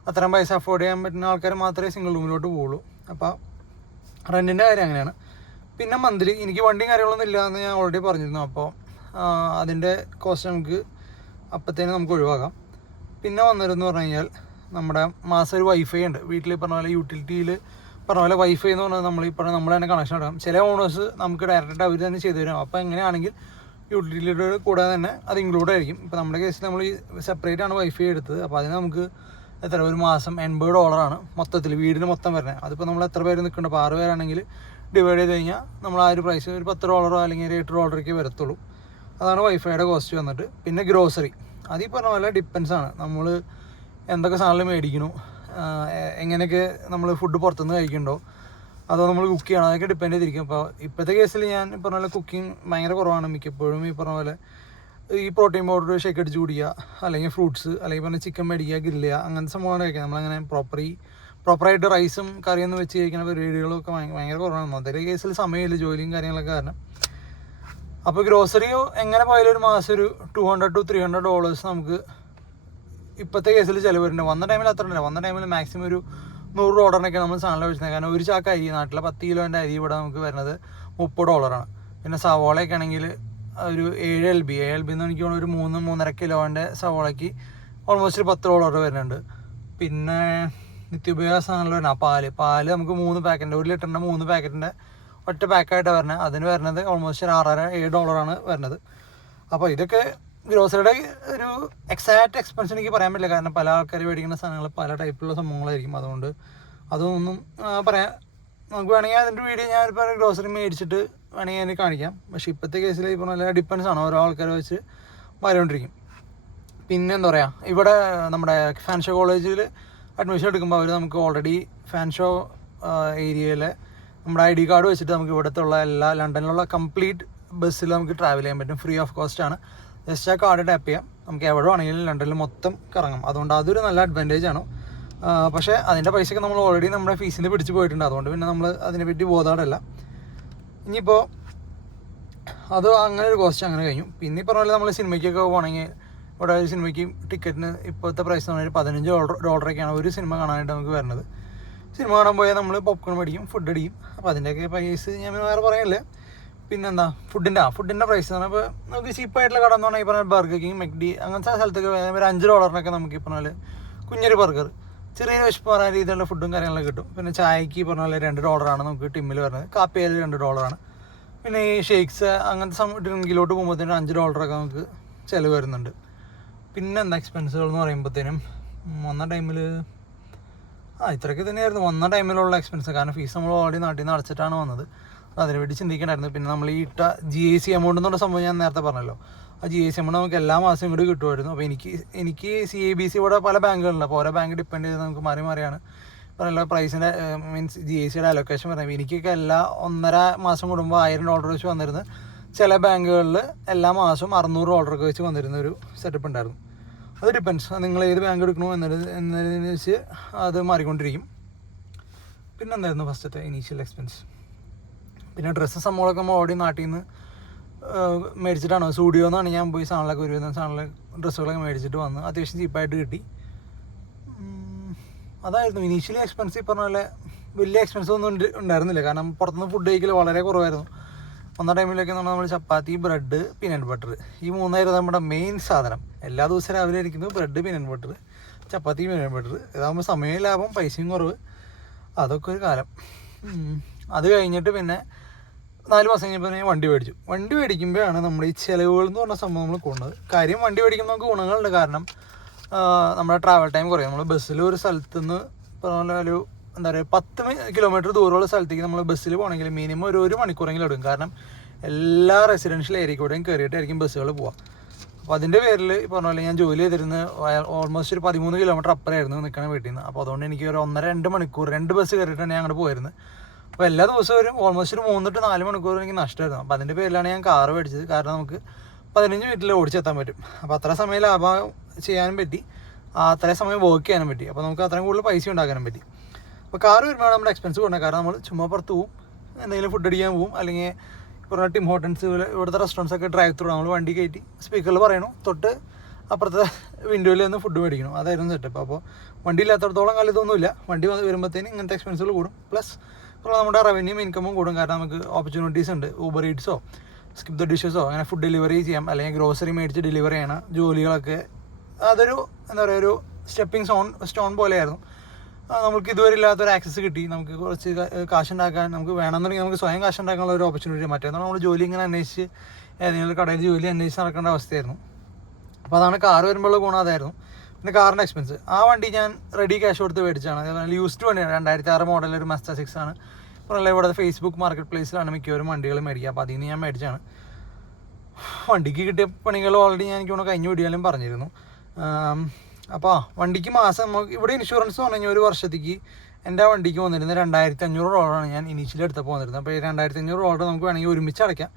അത്രയും പൈസ അഫോർഡ് ചെയ്യാൻ പറ്റുന്ന ആൾക്കാർ മാത്രമേ സിംഗിൾ റൂമിലോട്ട് പോകുള്ളൂ. അപ്പോൾ റെൻറ്റിൻ്റെ കാര്യം അങ്ങനെയാണ്. പിന്നെ മന്ത്ലി എനിക്ക് വണ്ടിയും കാര്യങ്ങളൊന്നും ഇല്ല എന്ന് ഞാൻ ഓൾറെഡി പറഞ്ഞിരുന്നു. അപ്പോൾ അതിൻ്റെ കോസ്റ്റ് നമുക്ക് അപ്പോഴത്തേനും നമുക്ക് ഒഴിവാക്കാം. പിന്നെ വന്നിരുന്നു പറഞ്ഞു കഴിഞ്ഞാൽ നമ്മുടെ മാസം ഒരു വൈഫൈ ഉണ്ട് വീട്ടിൽ. പറഞ്ഞ പോലെ യൂട്ടിലിറ്റിയിൽ പറഞ്ഞ പോലെ വൈഫൈ എന്ന് പറഞ്ഞാൽ നമ്മൾ ഈ പറഞ്ഞ നമ്മൾ തന്നെ കണക്ഷൻ ഇടാം. ചില ഓണേഴ്സ് നമുക്ക് ഡയറക്റ്റായിട്ട് അവർ തന്നെ ചെയ്തു തരും. അപ്പോൾ എങ്ങനെയാണെങ്കിൽ യൂട്ടിലിറ്റിയുടെ കൂടാതെ തന്നെ അത് ഇൻക്ലൂഡ് ആയിരിക്കും. ഇപ്പോൾ നമ്മുടെ കേസിൽ നമ്മൾ ഈ സെപ്പറേറ്റ് ആണ് വൈഫൈ എടുത്തത്. അപ്പോൾ അതിന് നമുക്ക് എത്ര ഒരു മാസം $80 മൊത്തത്തിൽ വീടിന് മൊത്തം വരുന്നത്. അതിപ്പോൾ നമ്മൾ എത്ര പേര് നിൽക്കുന്നുണ്ട്, അപ്പോൾ 6 പേരാണെങ്കിൽ ഡിവൈഡ് ചെയ്ത് കഴിഞ്ഞാൽ നമ്മൾ ആ ഒരു പ്രൈസ് ഒരു $10 അല്ലെങ്കിൽ ഒരു $8 വരത്തുള്ളൂ. അതാണ് വൈഫൈയുടെ കോസ്റ്റ് വന്നിട്ട്. പിന്നെ ഗ്രോസറി അതീ പറഞ്ഞ പോലെ ഡിപ്പെൻസ് ആണ്, നമ്മൾ എന്തൊക്കെ സാധനങ്ങൾ മേടിക്കണു, എങ്ങനെയൊക്കെ നമ്മൾ ഫുഡ് പുറത്തുനിന്ന് കഴിക്കുന്നുണ്ടോ, അതോ നമ്മൾ കുക്ക് ചെയ്യണം, അതൊക്കെ ഡിപ്പെൻഡ് ചെയ്തിരിക്കും. അപ്പോൾ ഇപ്പോഴത്തെ കേസിൽ ഞാൻ ഈ പറഞ്ഞ പോലെ കുക്കിംഗ് ഭയങ്കര കുറവാണ്. മിക്കപ്പോഴും ഈ പറഞ്ഞ പോലെ ഈ പ്രോട്ടീൻ പൗഡർ ഷേക്ക് അടിച്ച് കുടിക്കുക, അല്ലെങ്കിൽ ഫ്രൂട്ട്സ്, അല്ലെങ്കിൽ പറഞ്ഞാൽ ചിക്കൻ മേടിക്കുക, ഗ്രില്ല് ചെയ്യുക, അങ്ങനത്തെ സംഭവമാണ് കഴിക്കുക. നമ്മളങ്ങനെ പ്രോപ്പറായിട്ട് റൈസും കറിയൊന്നും വെച്ച് കഴിക്കുന്ന പരിപാടികളൊക്കെ ഭയങ്കര കുറവാണ്. അതേ കേസിൽ സമയമില്ല, ജോലിയും കാര്യങ്ങളൊക്കെ കാരണം. അപ്പോൾ ഗ്രോസറിയോ എങ്ങനെ പോയാലും ഒരു മാസം ഒരു $200 to $300 നമുക്ക് ഇപ്പോഴത്തെ കേസിൽ ചിലവ് വരുന്നുണ്ട്. വന്ന ടൈമിൽ അത്ര ഉണ്ട്. വന്ന ടൈമിൽ മാക്സിമം ഒരു $100 നമ്മൾ സാധനം വെച്ചിരുന്നത്. കാരണം ഒരു ചാക്ക് അരി, നാട്ടിലെ 10 കിലോൻ്റെ അരി ഇവിടെ നമുക്ക് വരുന്നത് $30. പിന്നെ സവോളയൊക്കെ ആണെങ്കിൽ ഒരു 7 LB എന്ന് എനിക്ക് തോന്നുന്നു ഒരു 3-3.5 കിലോൻ്റെ സവോളയ്ക്ക് ഓൾമോസ്റ്റ് $10 വരുന്നുണ്ട്. പിന്നെ നിത്യോപയോഗ സാധനങ്ങൾ വരുന്നത് പാല് നമുക്ക് 3 പാക്കറ്റിൻ്റെ 1 ലിറ്ററിൻ്റെ 3 പാക്കറ്റിൻ്റെ ഒറ്റ പാക്കായിട്ടാണ് വരുന്നത്. അതിന് വരുന്നത് ഓൾമോസ്റ്റ് ഒരു $6-7 വരുന്നത്. അപ്പോൾ ഇതൊക്കെ ഗ്രോസറിയുടെ ഒരു എക്സാക്റ്റ് എക്സ്പെൻസ് എനിക്ക് പറയാൻ പറ്റില്ല, കാരണം പല ആൾക്കാർ മേടിക്കുന്ന സാധനങ്ങൾ പല ടൈപ്പിലുള്ള സംഭവങ്ങളായിരിക്കും. അതുകൊണ്ട് അതൊന്നും പറയാം. നമുക്ക് വേണമെങ്കിൽ അതിൻ്റെ വീഡിയോ ഞാനിപ്പോൾ ഗ്രോസറി മേടിച്ചിട്ട് വേണമെങ്കിൽ എനിക്ക് കാണിക്കാം. പക്ഷേ ഇപ്പോഴത്തെ കേസിൽ ഇപ്പോൾ നല്ല ഡിപ്പെൻസ് ആണ്, ഓരോ ആൾക്കാരെ വെച്ച് മാറിക്കൊണ്ടിരിക്കും. പിന്നെ എന്താ പറയുക, ഇവിടെ നമ്മുടെ ഫാൻ ഷോ കോളേജിൽ അഡ്മിഷൻ എടുക്കുമ്പോൾ അവർ നമുക്ക് ഓൾറെഡി ഫാൻ ഷോ ഏരിയയിലെ നമ്മുടെ ID കാർഡ് വെച്ചിട്ട് നമുക്ക് ഇവിടുത്തെ ഉള്ള എല്ലാ ലണ്ടനിലുള്ള കംപ്ലീറ്റ് ബസ്സിൽ നമുക്ക് ട്രാവൽ ചെയ്യാൻ പറ്റും. ഫ്രീ ഓഫ് കോസ്റ്റ് ആണ്. ജസ്റ്റ് ആ കാർഡ് ടാപ്പ് ചെയ്യാം, നമുക്ക് എവിടെ വേണമെങ്കിലും ലണ്ടനിൽ മൊത്തം കറങ്ങാം. അതുകൊണ്ട് അതൊരു നല്ല അഡ്വാൻറ്റേജ് ആണ്. പക്ഷേ അതിൻ്റെ പൈസയൊക്കെ നമ്മൾ ഓൾറെഡി നമ്മുടെ ഫീസിൽ പിടിച്ച് പോയിട്ടുണ്ട്. അതുകൊണ്ട് പിന്നെ നമ്മൾ അതിനെപ്പറ്റി ബോധമല്ല. ഇനിയിപ്പോൾ അത് അങ്ങനെ ഒരു കോസ്റ്റ് അങ്ങനെ കഴിഞ്ഞു. പിന്നെ ഈ പറഞ്ഞ പോലെ നമ്മൾ സിനിമയ്ക്കൊക്കെ പോകണമെങ്കിൽ ഇവിടെ സിനിമയ്ക്ക് ടിക്കറ്റിന് ഇപ്പോഴത്തെ പ്രൈസ് എന്ന് പറഞ്ഞാൽ $15 ഒരു സിനിമ കാണാനായിട്ട് നമുക്ക് വരുന്നത്. സിനിമ കാണാൻ പോയാൽ നമ്മൾ പോപ്കോൺ മേടിക്കും, ഫുഡ് അടിക്കും. അപ്പോൾ അതിൻ്റെയൊക്കെ പ്രൈസ് ഞാൻ വേറെ പറയല്ലേ. പിന്നെന്താ ഫുഡിൻ്റെ പ്രൈസ് എന്ന് പറഞ്ഞാൽ ഇപ്പോൾ നമുക്ക് ചീപ്പായിട്ടുള്ള കട എന്ന് പറഞ്ഞാൽ ഈ പറഞ്ഞാൽ ബർഗർ കിങ്, മെക്ഡി അങ്ങനത്തെ സ്ഥലത്തൊക്കെ ഒരു $5 നമുക്ക് ഈ പറഞ്ഞാൽ കുഞ്ഞൊരു ബർഗർ, ചെറിയൊരു വിശപ്പ് പറഞ്ഞ രീതിയിലുള്ള ഫുഡും കാര്യങ്ങളൊക്കെ കിട്ടും. പിന്നെ ചായക്ക് പറഞ്ഞ പോലെ $2 നമുക്ക് ടിമ്മിൽ വരുന്നത്. കാപ്പിയിൽ $2. പിന്നെ ഈ ഷേക്സ് അങ്ങനത്തെ ഡ്രിങ്കിലോട്ട് പോകുമ്പോഴത്തേനും $5 നമുക്ക് ചിലവ് വരുന്നുണ്ട്. പിന്നെ എന്താ എക്സ്പെൻസുകൾ എന്ന് പറയുമ്പോഴത്തേനും വന്ന ടൈമിൽ ഇത്രയൊക്കെ തന്നെയായിരുന്നു വന്ന ടൈമിലുള്ള എക്സ്പെൻസ്. കാരണം ഫീസ് നമ്മൾ ഓൾറെഡി നാട്ടിൽ നിന്ന് അടച്ചിട്ടാണ് വന്നത്. അതിനെ വേണ്ടി ചിന്തിക്കണ്ടായിരുന്നു. പിന്നെ നമ്മൾ ഈ ഇട്ട GIC എമൗണ്ട് എന്നുള്ള സംഭവം ഞാൻ നേരത്തെ പറഞ്ഞല്ലോ, ആ GIC എമൗണ്ട് നമുക്ക് എല്ലാ മാസവും ഇങ്ങോട്ട് കിട്ടുമായിരുന്നു. അപ്പോൾ എനിക്ക് CIBC ഇവിടെ പല ബാങ്കുകളിലാണ്. അപ്പോൾ ഓരോ ബാങ്ക് ഡിപ്പെൻഡ് ചെയ്ത് നമുക്ക് മാറിയാണ് പറഞ്ഞല്ലോ പ്രൈസിൻ്റെ മീൻസ് GICയുടെ അലൊക്കേഷൻ പറയുന്നത്. എനിക്കൊക്കെ എല്ലാ 1.5 മാസം കൂടുമ്പോൾ $1000 വെച്ച് വന്നിരുന്നത്. ചില ബാങ്കുകളിൽ എല്ലാ മാസവും $600 വെച്ച് വന്നിരുന്ന ഒരു സെറ്റപ്പ് ഉണ്ടായിരുന്നു. അത് ഡിപ്പെൻസ്, നിങ്ങൾ ഏത് ബാങ്ക് എടുക്കണോ എന്നതിനെ വെച്ച് അത് മാറിക്കൊണ്ടിരിക്കും. പിന്നെ എന്തായിരുന്നു ഫസ്റ്റത്തെ ഇനീഷ്യൽ എക്സ്പെൻസ്. പിന്നെ ഡ്രസ്സ് സംഭവങ്ങളൊക്കെ നമ്മൾ ഓടി നാട്ടിൽ നിന്ന് മേടിച്ചിട്ടാണ്. സ്റ്റുഡിയോ എന്നാണ് ഞാൻ പോയി സാധനങ്ങളൊക്കെ ഒരുവിധം ഡ്രസ്സുകളൊക്കെ മേടിച്ചിട്ട് വന്ന് അത്യാവശ്യം ചീപ്പായിട്ട് കിട്ടി. അതായിരുന്നു ഇനീഷ്യലി എക്സ്പെൻസ്. ഈ പറഞ്ഞ പോലെ വലിയ എക്സ്പെൻസ് ഒന്നും ഉണ്ടായിരുന്നില്ല, കാരണം പുറത്തുനിന്ന് ഫുഡ് കഴിക്കൽ വളരെ കുറവായിരുന്നു. വന്ന ടൈമിലൊക്കെ നമ്മൾ ചപ്പാത്തി, ബ്രെഡ്, പീനട്ട് ബട്ടർ, ഈ 3ആയിരുന്നു നമ്മുടെ മെയിൻ സാധനം. എല്ലാ ദിവസവും രാവിലെ ഇരിക്കുന്നത് ബ്രെഡ്, പീനട്ട് ബട്ടർ, ചപ്പാത്തി, പീനട്ട് ബട്ടർ. ഇതാകുമ്പോൾ സമയം ലാഭം, പൈസയും കുറവ്. അതൊക്കെ ഒരു കാലം. അത് കഴിഞ്ഞിട്ട് പിന്നെ 4 മാസം കഴിഞ്ഞപ്പോൾ ഞാൻ വണ്ടി മേടിക്കുമ്പോഴാണ് നമ്മുടെ ഈ ചിലവുകൾ എന്ന് പറഞ്ഞ സംഭവം നമ്മൾ കൂടുന്നത്. കാര്യം വണ്ടി മേടിക്കുമ്പോൾ നമുക്ക് ഗുണങ്ങളുണ്ട്. കാരണം നമ്മുടെ ട്രാവൽ ടൈം കുറയും. നമ്മൾ ബസ്സിൽ ഒരു സ്ഥലത്ത് നിന്ന് പറഞ്ഞ ഒരു എന്താ പറയുക 10 കിലോമീറ്റർ ദൂരമുള്ള സ്ഥലത്തേക്ക് നമ്മൾ ബസ്സിൽ പോകണമെങ്കിൽ മിനിമം ഒരു മണിക്കൂറെങ്കിലും എടുക്കും. കാരണം എല്ലാ റെസിഡൻഷ്യൽ ഏരിയക്കൂടെയും കയറിയിട്ടായിരിക്കും ബസ്സുകൾ പോവുക. അപ്പോൾ അതിൻ്റെ പേരിൽ പറഞ്ഞ പോലെ ഞാൻ ജോലി ചെയ്തിരുന്നത് ഓൾമോസ്റ്റ് ഒരു 13 കിലോമീറ്റർ അപ്പുറമായിരുന്നു നിൽക്കണ വീട്ടിൽ നിന്ന്. അപ്പോൾ അതുകൊണ്ട് എനിക്ക് ഒരു 1.5-2 മണിക്കൂർ 2 ബസ് കയറിയിട്ടാണ് ഞാൻ അങ്ങോട്ട് പോയിരുന്നത്. അപ്പോൾ എല്ലാ ദിവസവും ഒരു ഓൾമോസ്റ്റ് ഒരു 3-4 മണിക്കൂർ എനിക്ക് നഷ്ടമായിരുന്നു. അപ്പോൾ അതിൻ്റെ പേരിലാണ് ഞാൻ കാറ് മേടിച്ചത്. കാരണം നമുക്ക് 15 മിനിറ്റിൽ ഓടിച്ചെത്താൻ പറ്റും. അപ്പോൾ അത്ര സമയം ലാഭം ചെയ്യാനും പറ്റി, അത്രയും സമയം വർക്ക് ചെയ്യാനും പറ്റി. അപ്പോൾ നമുക്ക് അത്രയും കൂടുതൽ പൈസ ഉണ്ടാക്കാനും പറ്റി. അപ്പോൾ കാറ് വരുമ്പോൾ നമ്മുടെ എക്സ്പെൻസ് കൂടണം. കാരണം നമ്മൾ ചുമ്മാ പുറത്ത് പോവും, എന്തെങ്കിലും ഫുഡ് അടിക്കാൻ പോവും, അല്ലെങ്കിൽ കുറേ ടിം ഹോട്ടൽസ് ഇവിടുത്തെ റെസ്റ്റോറൻറ്റ്സ് ഒക്കെ ഡ്രൈവ് ത്രൂ നമ്മൾ വണ്ടി കയറ്റി സ്പീക്കറിൽ പറയണു, തൊട്ട് അപ്പുറത്തെ വിൻഡോയിൽ നിന്ന് ഫുഡ് മേടിക്കണം. അതായിരുന്നു സെറ്റപ്പ്. അപ്പോൾ വണ്ടി ഇല്ലാത്തടത്തോളം കാലം ഇതൊന്നുമില്ല. വണ്ടി വരുമ്പോഴത്തേന് ഇങ്ങനത്തെ എക്സ്പെൻസുകൾ കൂടും. പ്ലസ് നമ്മുടെ റവന്യൂ ഇൻകമും കൂടും. കാരണം നമുക്ക് ഓപ്പർച്യൂണിറ്റീസ് ഉണ്ട്. ഊബർ ഈറ്റ്സോ, സ്കിപ്പ് ദ ഡിഷസോ, അങ്ങനെ ഫുഡ് ഡെലിവറി ചെയ്യാം, അല്ലെങ്കിൽ ഗ്രോസറി മേടിച്ച് ഡെലിവറി ചെയ്യണം ജോലികളൊക്കെ. അതൊരു എന്താ പറയുക, ഒരു സ്റ്റെപ്പിംഗ് സ്റ്റോൺ പോലെയായിരുന്നു. നമുക്ക് ഇതുവരെ ഇല്ലാത്തൊരു ആക്സസ് കിട്ടി. നമുക്ക് കുറച്ച് കാശുണ്ടാക്കാൻ നമുക്ക് വേണമെന്നുണ്ടെങ്കിൽ നമുക്ക് സ്വയം കാശുണ്ടാക്കാനുള്ള ഒരു ഓപ്പർച്യൂണിറ്റി. മറ്റേന്ന് നമ്മൾ ജോലി ഇങ്ങനെ അന്വേഷിച്ച് ഏതെങ്കിലും കടയിൽ ജോലി അന്വേഷിച്ച് നടക്കേണ്ട അവസ്ഥയായിരുന്നു. അപ്പോൾ അതാണ് കാറ് വരുമ്പോഴുള്ള ഗുണം അതായിരുന്നു. പിന്നെ കാറിൻ്റെ എക്സ്പെൻസ്. ആ വണ്ടി ഞാൻ റെഡി ക്യാഷ് കൊടുത്ത് മേടിച്ചാണ്. അതേപോലെ യൂസ്ഡ് വണ്ടിയാണ്, 2006 മോഡൽ ഒരു Mazda 6 ആണ്. ഇപ്പോൾ ഇവിടെ ഫേസ്ബുക്ക് മാർക്കറ്റ് പ്ലേസിലാണ് മിക്കവരും വണ്ടികൾ മേടിക്കുക. അപ്പോൾ അതിൽ നിന്ന് ഞാൻ മേടിച്ചാണ്. വണ്ടിക്ക് കിട്ടിയ പണികൾ ഓൾറെഡി ഞാൻ എനിക്ക് കഴിഞ്ഞ വീഡിയോയിലും പറഞ്ഞിരുന്നു. അപ്പോൾ വണ്ടിക്ക് മാസം ഇവിടെ ഇൻഷുറൻസ് പറഞ്ഞു കഴിഞ്ഞാൽ ഒരു വർഷത്തേക്ക് എൻ്റെ വണ്ടിക്ക് വന്നിരുന്നത് $2500 ഞാൻ ഇനീഷ്യലി എടുത്തപ്പോൾ വന്നിരുന്നത്. അപ്പോൾ ഈ $2500 നമുക്ക് വേണമെങ്കിൽ ഒരുമിച്ച് അടയ്ക്കാം.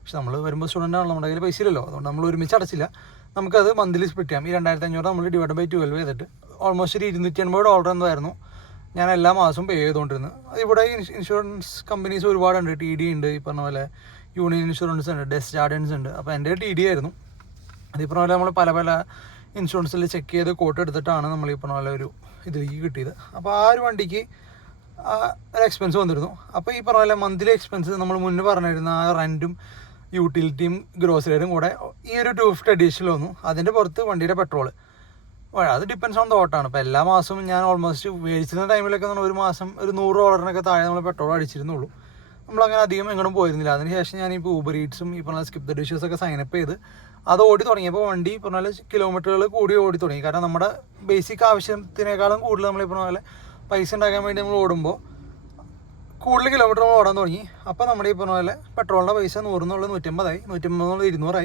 പക്ഷെ നമ്മൾ വരുമ്പോൾ സ്റ്റുഡൻ്റ് ആണല്ലോ, നമ്മുടെ കയ്യിൽ പൈസ ഇല്ലല്ലോ, അതുകൊണ്ട് നമ്മൾ ഒരുമിച്ച് അടച്ചില്ല. നമുക്കത് മന്ത്ലി സ്പ്ലിറ്റ് ചെയ്യാം. ഈ 2500 നമ്മൾ ഡിവൈഡ് ബൈ 12 ചെയ്തിട്ട് ഓൾമോസ്റ്റ് ഒരു $280 എന്തായിരുന്നു ഞാൻ എല്ലാ മാസവും പേ ചെയ്തുകൊണ്ടിരുന്നത്. ഇവിടെ ഇൻഷുറൻസ് കമ്പനീസ് ഒരുപാടുണ്ട്. TD ഉണ്ട്, ഈ പറഞ്ഞ പോലെ യൂണിയൻ ഇൻഷുറൻസ് ഉണ്ട്, ഡെസ്ജാർഡൻസ് ഉണ്ട്. അപ്പോൾ എൻ്റെ TD ആയിരുന്നു. അത് ഈ പറഞ്ഞ പോലെ നമ്മൾ പല പല ഇൻഷുറൻസിൽ ചെക്ക് ചെയ്ത് കോട്ട് എടുത്തിട്ടാണ് നമ്മൾ ഈ പറഞ്ഞ പോലെ ഒരു ഇതിലേക്ക് കിട്ടിയത്. അപ്പോൾ ആ ഒരു വണ്ടിക്ക് ഒരു എക്സ്പെൻസ് വന്നിരുന്നു. അപ്പോൾ ഈ പറഞ്ഞ പോലെ മന്ത്ലി എക്സ്പെൻസ് നമ്മൾ മുന്നേ പറഞ്ഞിരുന്ന ആ റെൻറ്റും യൂട്ടിലിറ്റിയും ഗ്രോസറിയും കൂടെ ഈ ഒരു 250 അഡീഷണൽ വന്നു. അതിൻ്റെ പുറത്ത് വണ്ടിയുടെ പെട്രോൾ, അത് ഡിപ്പെൻസ് ഓൺ ദ ഓട്ടാണ്. ഇപ്പോൾ എല്ലാ മാസവും ഞാൻ ഓൾമോസ്റ്റ് മേടിച്ചിരുന്ന ടൈമിലൊക്കെ ഒരു മാസം ഒരു $100 താഴെ നമ്മൾ പെട്രോൾ അടിച്ചിരുന്നുള്ളൂ. നമ്മളങ്ങനെ അധികം എങ്ങോട്ടും പോയിരുന്നില്ല. അതിനുശേഷം ഞാനിപ്പോൾ ഊബർ ഈറ്റ്സും ഈ പറഞ്ഞ സ്കിപ്പ് ദ ഡിഷസ് ഒക്കെ സൈനപ്പ് ചെയ്ത് അത് ഓടി തുടങ്ങിയപ്പോൾ വണ്ടി പറഞ്ഞാൽ കിലോമീറ്ററുകൾ കൂടി ഓടി തുടങ്ങി. കാരണം നമ്മുടെ ബേസിക് ആവശ്യത്തിനേക്കാളും കൂടുതൽ നമ്മൾ ഈ പറഞ്ഞ പോലെ പൈസ ഉണ്ടാക്കാൻ വേണ്ടി നമ്മൾ ഓടുമ്പോൾ കൂടുതൽ കിലോമീറ്റർ നമ്മൾ ഓടാൻ തുടങ്ങി. അപ്പോൾ നമ്മുടെ ഈ പറഞ്ഞ പോലെ പെട്രോളിൻ്റെ പൈസ 100 150 150 200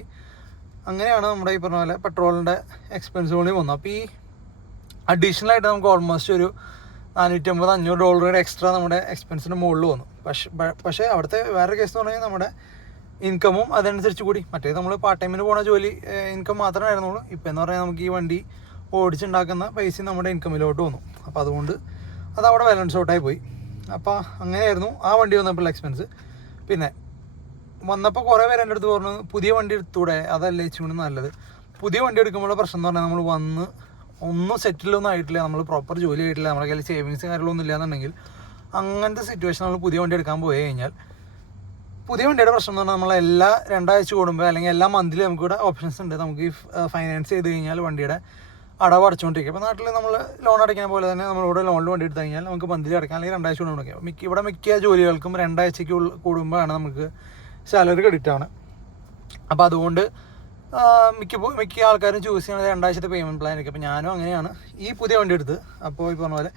അങ്ങനെയാണ് നമ്മുടെ ഈ പറഞ്ഞ പോലെ പെട്രോളിൻ്റെ എക്സ്പെൻസ് കൂടി വന്നു. അപ്പോൾ ഈ അഡീഷണലായിട്ട് നമുക്ക് ഓൾമോസ്റ്റ് ഒരു $450-500 എക്സ്ട്രാ നമ്മുടെ എക്സ്പെൻസിൻ്റെ മുകളിൽ വന്നു. പക്ഷേ അവിടുത്തെ വേറെ കേസ് എന്ന് പറഞ്ഞാൽ നമ്മുടെ ഇൻകമും അതനുസരിച്ച് കൂടി. മറ്റേത് നമ്മൾ പാർട്ട് ടൈമിന് പോകുന്ന ജോലി ഇൻകം മാത്രമേ ആയിരുന്നുള്ളൂ. ഇപ്പോൾ എന്ന് പറഞ്ഞാൽ നമുക്ക് ഈ വണ്ടി ഓടിച്ചുണ്ടാക്കുന്ന പൈസ നമ്മുടെ ഇൻകമിലോട്ട് വന്നു. അപ്പോൾ അതുകൊണ്ട് അത് അവിടെ ബാലൻസ് ഔട്ടായി പോയി. അപ്പോൾ അങ്ങനെയായിരുന്നു ആ വണ്ടി വന്നപ്പോൾ എക്സ്പെൻസ്. പിന്നെ വന്നപ്പോൾ കുറേ പേര് എൻ്റെ അടുത്ത് പറഞ്ഞു പുതിയ വണ്ടി എടുത്തൂടെ, അതല്ലേ ഇച്ചിരി നല്ലത്. പുതിയ വണ്ടി എടുക്കുമ്പോൾ പ്രശ്നം എന്ന് പറഞ്ഞാൽ നമ്മൾ വന്ന് ഒന്നും സെറ്റിലൊന്നും ആയിട്ടില്ല, നമ്മൾ പ്രോപ്പർ ജോലി ആയിട്ടില്ല, നമ്മുടെ കയ്യിൽ സേവിങ്സ് കാര്യങ്ങളൊന്നും ഇല്ലയെന്നുണ്ടെങ്കിൽ അങ്ങനത്തെ സിറ്റുവേഷൻ നമ്മൾ പുതിയ വണ്ടി എടുക്കാൻ പോയി കഴിഞ്ഞാൽ പുതിയ വണ്ടിയുടെ പ്രശ്നം എന്ന് പറഞ്ഞാൽ നമ്മളെല്ലാ 2 ആഴ്ച കൂടുമ്പോൾ അല്ലെങ്കിൽ എല്ലാ മന്ത്ലി നമുക്കിവിടെ ഓപ്ഷൻസ് ഉണ്ട്. നമുക്ക് ഈ ഫൈനാൻസ് ചെയ്ത് കഴിഞ്ഞാൽ വണ്ടിയുടെ അടവ് അടച്ചുകൊണ്ടിരിക്കും. അപ്പോൾ നാട്ടിൽ നമ്മൾ ലോൺ അടയ്ക്കുന്ന പോലെ തന്നെ നമ്മളിവിടെ ലോണിൽ വണ്ടി എടുത്തു കഴിഞ്ഞാൽ നമുക്ക് മന്ത്ലി അടയ്ക്കാം, അല്ലെങ്കിൽ 2 ആഴ്ച കൊണ്ട് അടയ്ക്കാം. ഇവിടെ മിക്ക ജോലികൾക്കും 2 ആഴ്ചയ്ക്ക് കൂടുമ്പോഴാണ് നമുക്ക് സാലറി ക്രെഡിറ്റ് ആണ്. അപ്പോൾ അതുകൊണ്ട് മിക്ക ആൾക്കാരും ചൂസ് ചെയ്യുന്നത് 2 ആഴ്ചത്തെ പേയ്മെൻറ്റ് പ്ലാൻ ആയിരിക്കും. അപ്പോൾ ഞാനും അങ്ങനെയാണ് ഈ പുതിയ വണ്ടി എടുത്ത്. അപ്പോൾ ഈ പറഞ്ഞ പോലെ